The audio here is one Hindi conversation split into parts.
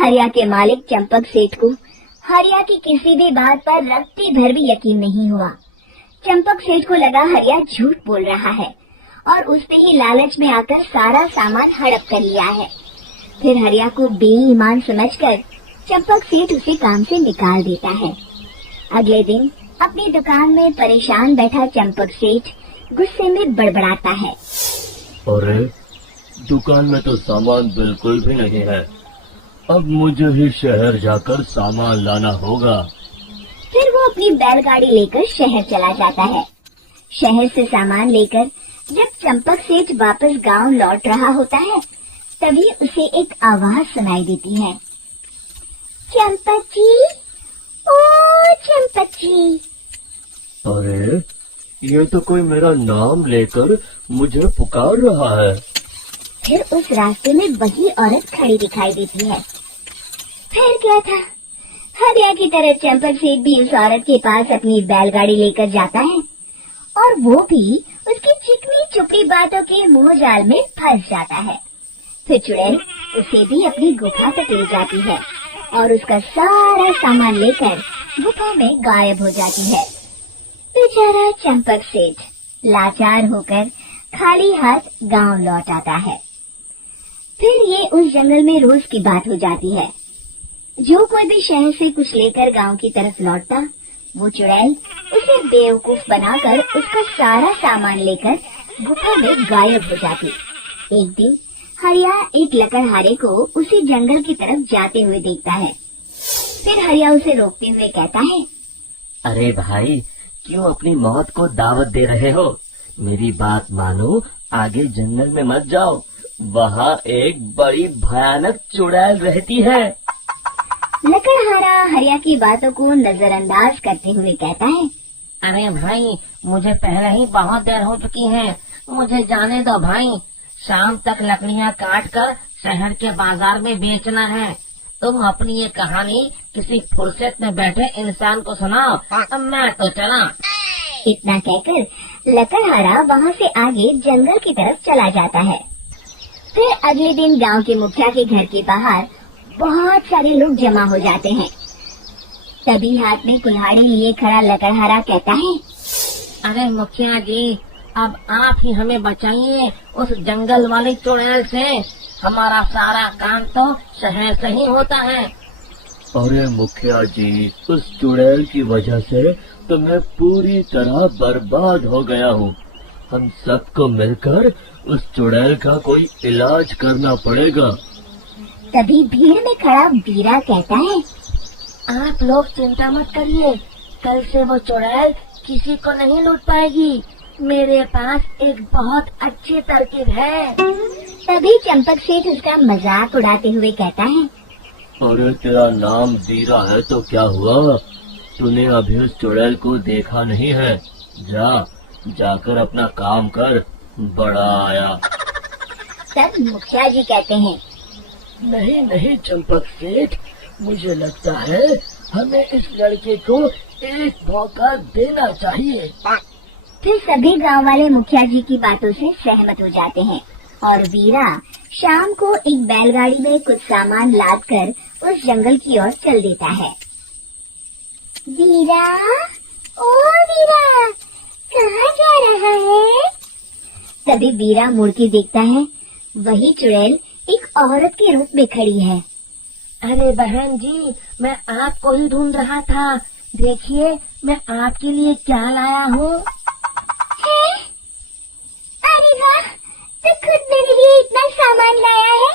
हरिया के मालिक चंपक सेठ को हरिया की किसी भी बात पर रत्ती भर भी यकीन नहीं हुआ। चंपक सेठ को लगा हरिया झूठ बोल रहा है और उसने ही लालच में आकर सारा सामान हड़प कर लिया है। फिर हरिया को बेईमान समझकर चंपक सेठ उसे काम से निकाल देता है। अगले दिन अपनी दुकान में परेशान बैठा चंपक सेठ गुस्से में बड़बड़ाता है। अरे, दुकान में तो सामान बिल्कुल भी नहीं है। अब मुझे ही शहर जाकर सामान लाना होगा। फिर वो अपनी बैलगाड़ी लेकर शहर चला जाता है। शहर से सामान लेकर जब चंपक सेठ वापस गांव लौट रहा होता है, तभी उसे एक आवाज सुनाई देती है। चंपक जी, ओ चंपक जी। अरे, ये तो कोई मेरा नाम लेकर मुझे पुकार रहा है। फिर उस रास्ते में वही औरत खड़ी दिखाई देती है। फिर क्या था, हरिया की तरह चंपक सेठ भी उस औरत के पास अपनी बैलगाड़ी लेकर जाता है और वो भी उसकी चिकनी चुपड़ी बातों के मुंह जाल में फंस जाता है। फिर चुड़ैल उसे भी अपनी गुफा तक ले जाती है और उसका सारा सामान लेकर गुफा में गायब हो जाती है। बेचारा चंपक सेठ लाचार होकर खाली हाथ गांव लौट आता है। फिर ये उस जंगल में रोज की बात हो जाती है। जो कोई भी शहर से कुछ लेकर गांव की तरफ लौटता, वो चुड़ैल उसे बेवकूफ बनाकर उसका सारा सामान लेकर गुफा में गायब हो जाती। एक दिन हरिया एक लकड़हारे को उसी जंगल की तरफ जाते हुए देखता है। फिर हरिया उसे रोकते हुए कहता है, अरे भाई, क्यों अपनी मौत को दावत दे रहे हो? मेरी बात मानो, आगे जंगल में मत जाओ। वहाँ एक बड़ी भयानक चुड़ैल रहती है। लकड़हारा हरिया की बातों को नजरअंदाज करते हुए कहता है, अरे भाई, मुझे पहले ही बहुत देर हो चुकी है, मुझे जाने दो भाई। शाम तक लकड़ियाँ काट कर शहर के बाजार में बेचना है। तुम अपनी ये कहानी किसी फुर्सत में बैठे इंसान को सुनाओ, अब मैं तो चला। इतना कहकर लकड़हारा वहाँ से आगे जंगल की तरफ चला जाता है। फिर अगले दिन गांव के मुखिया के घर के बाहर बहुत सारे लोग जमा हो जाते हैं। तभी हाथ में कुल्हाड़ी लिए खड़ा लकड़हारा कहता है, अरे मुखिया जी, अब आप ही हमें बचाइए उस जंगल वाली चुड़ैल से। हमारा सारा काम तो शहर से ही होता है। अरे मुखिया जी, उस चुड़ैल की वजह से तो मैं पूरी तरह बर्बाद हो गया हूँ। हम सबको मिलकर उस चुड़ैल का कोई इलाज करना पड़ेगा। तभी भीड़ में खड़ा बीरा कहता है, आप लोग चिंता मत करिए, कल से वो चुड़ैल किसी को नहीं लूट पाएगी। मेरे पास एक बहुत अच्छी तरकीब है। तभी चंपक सेठ उसका मजाक उड़ाते हुए कहता है, अरे तेरा नाम बीरा है तो क्या हुआ? तूने अभी उस चुड़ैल को देखा नहीं है? जाकर अपना काम कर, बड़ा आया। तब मुखिया जी कहते हैं, नहीं नहीं चंपक सेठ, मुझे लगता है हमें इस लड़के को एक मौका देना चाहिए। फिर सभी गांव वाले मुखिया जी की बातों से सहमत हो जाते हैं और वीरा शाम को एक बैलगाड़ी में कुछ सामान लाद कर उस जंगल की ओर चल देता है। वीरा, ओ वीरा, कहाँ जा रहा है? तभी वीरा मुड़ के देखता है, वही चुड़ैल एक औरत के रूप में खड़ी है। अरे बहन जी, मैं आपको ही ढूंढ रहा था। देखिए, मैं आपके लिए क्या लाया हूँ। अरे वाह, तो खुद मेरे लिए इतना सामान लाया है।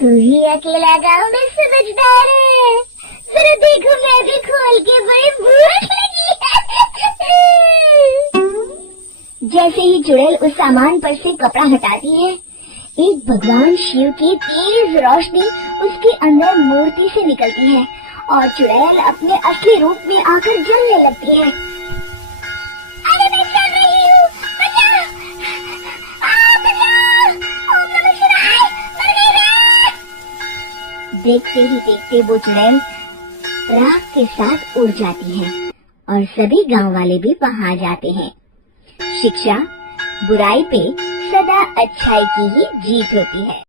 तू ही अकेला गाँव में समझदार है। जरा देखो, मैं भी खोल के बड़ी भूख लगी है। जैसे ही चुड़ैल उस सामान पर से कपड़ा हटाती है, एक भगवान शिव की तेज रोशनी उसके अंदर मूर्ति से निकलती है और चुड़ैल अपने असली रूप में आकर जलने लगती है। अरे मैं चल रही हूँ, बचाओ! बचाओ! ओम नमः शिवाय! देखते ही देखते वो चुड़ैल राख के साथ उड़ जाती है और सभी गांव वाले भी वहां जाते हैं। शिक्षा बुराई पे सदा अच्छाई की ही जीत होती है।